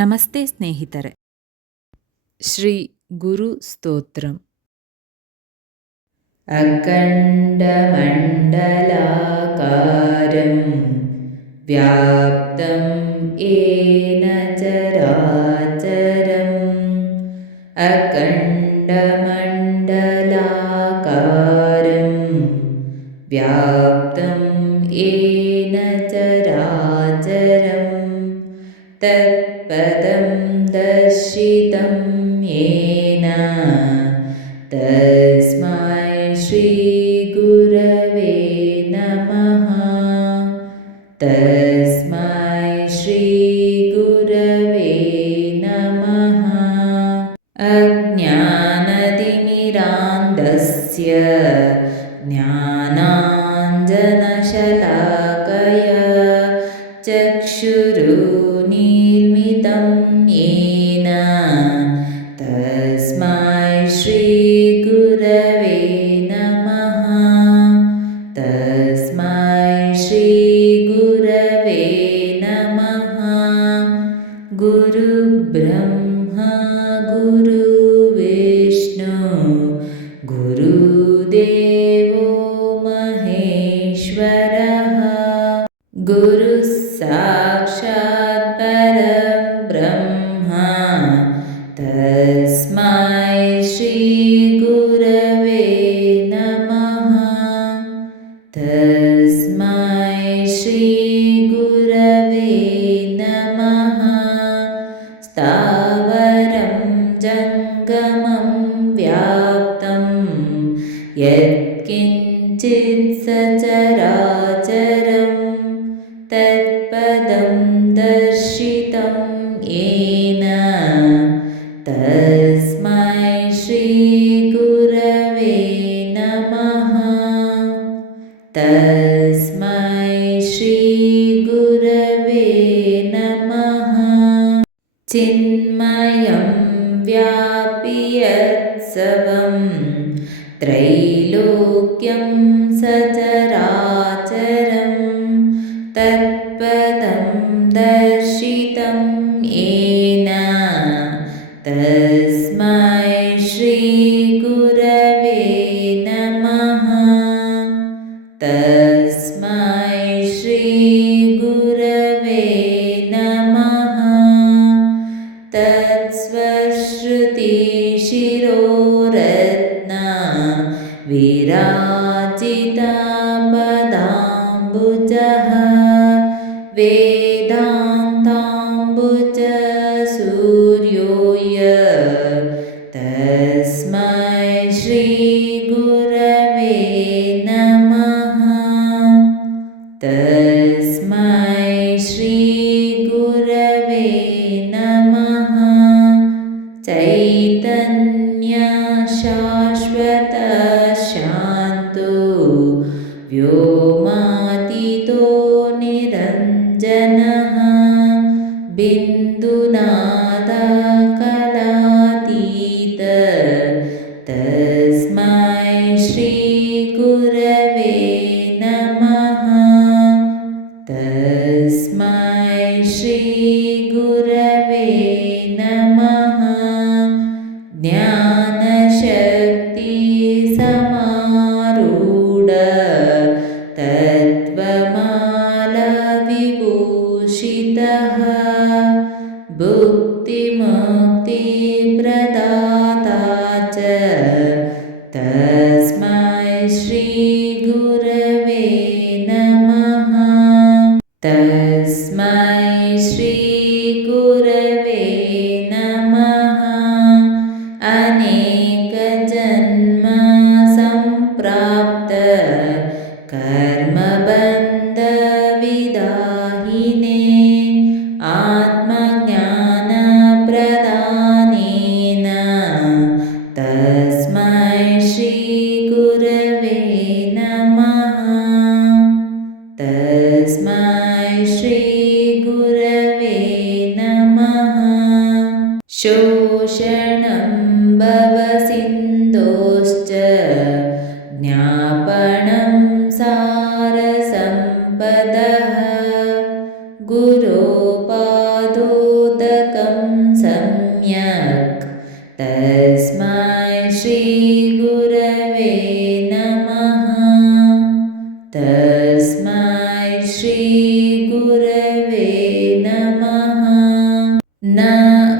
ನಮಸ್ತೆ ಸ್ನೇಹಿತರೆ. ಶ್ರೀ ಗುರು ಸ್ತೋತ್ರಂ. ಅಖಂಡಮಂಡಲಾಕಾರಂ ವ್ಯಾಪ್ತಂ ಯೇನ ಚರಾಚರಂ ಅಖಂಡಮಂಡಲಾಕಾರಂ ವ್ಯಾಪ್ತಂ ಯೇನ ಚರಾಚರಂ ತತ್ಪದಂ ದರ್ಶಿತಂ ಯೇನ ತಸ್ಮೈ ಶ್ರೀ ಗುರವೇ ನಮಃ. ತಸ್ಮೈ ಶ್ರೀ ಗುರವೇ ನಮಃ. ಅಜ್ಞಾನತಿಮಿರಾಂಧಸ್ಯ ಜ್ಞಾನಾಂಜನಶಲಾಕಯ ಚಕ್ಷುರುನ್ಮಿಲಿತಂ ಯೇನ ತಸ್ಮೈ ಶ್ರೀ ಗುರವೇ ನಮಃ. ತಸ್ಮೈ ಶ್ರೀ ಗುರವೇ ನಮಃ. ಗುರು ಬ್ರಹ್ಮ ಗುರು ವಿಷ್ಣು ಗುರುದೇವೋ ಮಹೇಶ್ವರಃ. ಗುರು ಸಾಕ್ಷಾತ್ ಪರಬ್ರಹ್ಮ ತಸ್ಮೈ ಶ್ರೀ ಗುರವೇ ನಮಃ. ತಸ್ಮೈ ಶ್ರೀ ಗುರವೇ ನಮಃ. ಸ್ಥಾವರಂ ಜಂಗಮಂ ವ್ಯಾಪ್ತಂ ಯತ್ಕಿಂಚಿತ್ ಸಚರಾಚರಂ ತತ್ಪದಂ ದರ್ಶಿತಂ ಯೇನ ತಸ್ಮೈ ಶ್ರೀ ಗುರವೇ ನಮಃ. ತಸ್ಮೈ ಶ್ರೀ ಗುರವೇ ನಮಃ. ಚಿನ್ಮಯಂ ವ್ಯಾಪಿ ಯತ್ಸವಂ ತ್ರೈಲೋಕ್ಯಂ ಸಚರಾಚರಂ ತತ್ಪದಂ ದರ್ಶಿತಂ ಯೇನ ತಸ್ಮೈ ಶ್ರೀ ಗುರವೇ ನಮಃ. ತಸ್ಮೈ ಶ್ರೀ ಗುರವೇ ನಮಃ. ತತ್ಸ್ವಶ್ರುತಿ ಶಿರೋರತ್ನ ವಿರಾಜಿತ ಪದಾಂಬುಜಃ ವೇದಾಂತಾಂಬುಜ ಸೂರ್ಯೋಯ ತಸ್ಮೈ ಶ್ರೀ ಗುರವೇ ನಮಃ. ತಸ್ಮೈ ಶ್ರೀ ಗುರವೇ ನಮಃ. ಚೈತನ್ಯ ಶಾಶ್ವತ ಶಾಂತೋ ವ್ಯೋಮಾತೀತೋ ನಿರಂಜನಃ ಬಿಂದುನಾದ ಕಲಾತೀತ ತಸ್ಮೈ ಶ್ರೀ ಗುರವೇ ನಮಃ. ತಸ್ಮೈ ಶ್ರೀ ಗುರವೇ ನಮಃ. ಜ್ಞಾನಶಕ್ತಿ ಸಮಾರೂಢ ತತ್ವಮಾಲ ವಿಭೂಷಿತಃ ಭುಕ್ತಿಮುಕ್ತಿ ಪ್ರದಾತಾ ಚ ತಸ್ಮೈ ಶ್ರೀ ಗುರವೇ ನಮಃ. ತಸ್ಮೈ ಶ್ರೀ ಗುರವೇ ನಮಃ. ಅನೇಕ ಜನ್ಮ ಸಂಪ್ರಾಪ್ತ ಕರ್ಮಬಂಧ ವಿದಾಹಿನೇ ಆತ್ಮಜ್ಞಾನ ಪ್ರದಾನೇನ ತಸ್ಮೈ ಶ್ರೀ ಗುರವೇ ನಮಃ. ತಸ್ಮೈ ಶ್ರೀ ಗುರವೇ ನಮಃ. ಶೋಷಣಂ ಭವಸಿಂಧೋಶ್ಚ ಜ್ಞಾಪನಂ ಸಾಗರೋತ್ಥಿತಃ तस्मै श्रीगुरवे नमः। न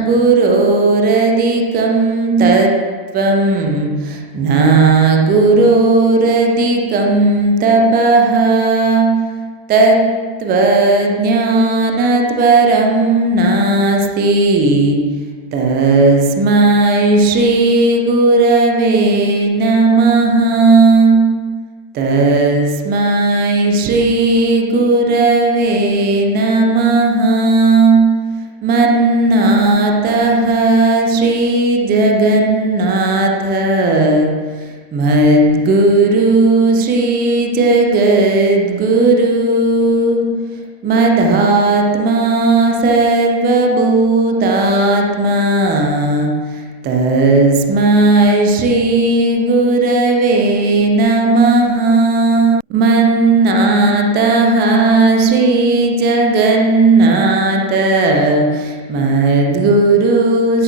गुरोरधिकं तत्त्वं न गुरोरधिकं तपः तत्त्वज्ञानत्वरं नास्ति तस्मै श्रीगुरवे नमः। तस्मै श्रीगुरवे नमः। मन्नाथः श्रीजगन्नाथ मद्गुरु श्रीजगद्गुरु मदात्मा सर्वभूतात्मा तस्मै श्रीगुरवे नमः। मन्नाथः श्रीजगन्नाथ मद्गुरु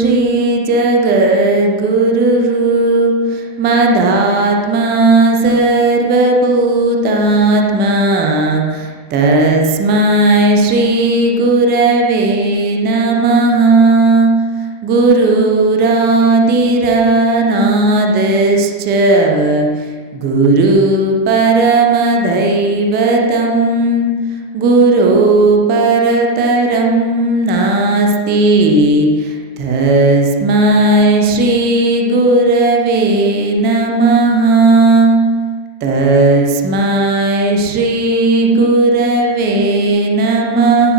श्रीजगद्गुरुः मदात्मा सर्वभूतात्मा तस्मै श्रीगुरवे नमः। गुरुरादिरनादश्च गुरुपरमदैवतं गुरोपरतरं नास्ति तस्मै श्रीगुरवे नमः। तस्मै श्रीगुरवे नमः।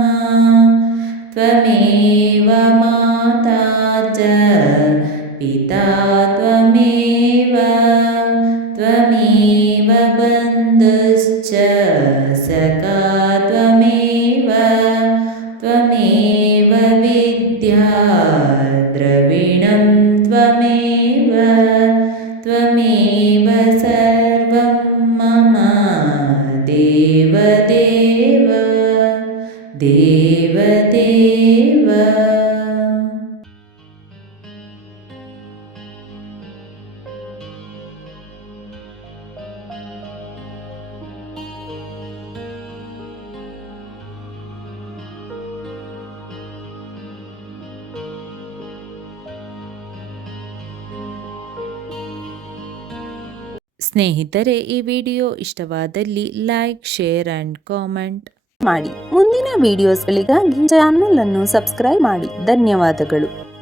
त्वमेव माता च पिता त्वमेव त्वमेव बन्धुश्च सखा त्वमेव त्वमेव विद्या द्रविणं त्वमेव त्वमेव सर्वं मम देवदेव देवदेव। ಸ್ನೇಹಿತರೆ, ಈ ವಿಡಿಯೋ ಇಷ್ಟವಾದಲ್ಲಿ ಲೈಕ್, ಶೇರ್ ಅಂಡ್ ಕಾಮೆಂಟ್ ಮಾಡಿ. ಮುಂದಿನ ವಿಡಿಯೋಸ್ಗಳಿಗಾಗಿ ಚಾನೆಲ್ ಅನ್ನು ಸಬ್ಸ್ಕ್ರೈಬ್ ಮಾಡಿ. ಧನ್ಯವಾದಗಳು.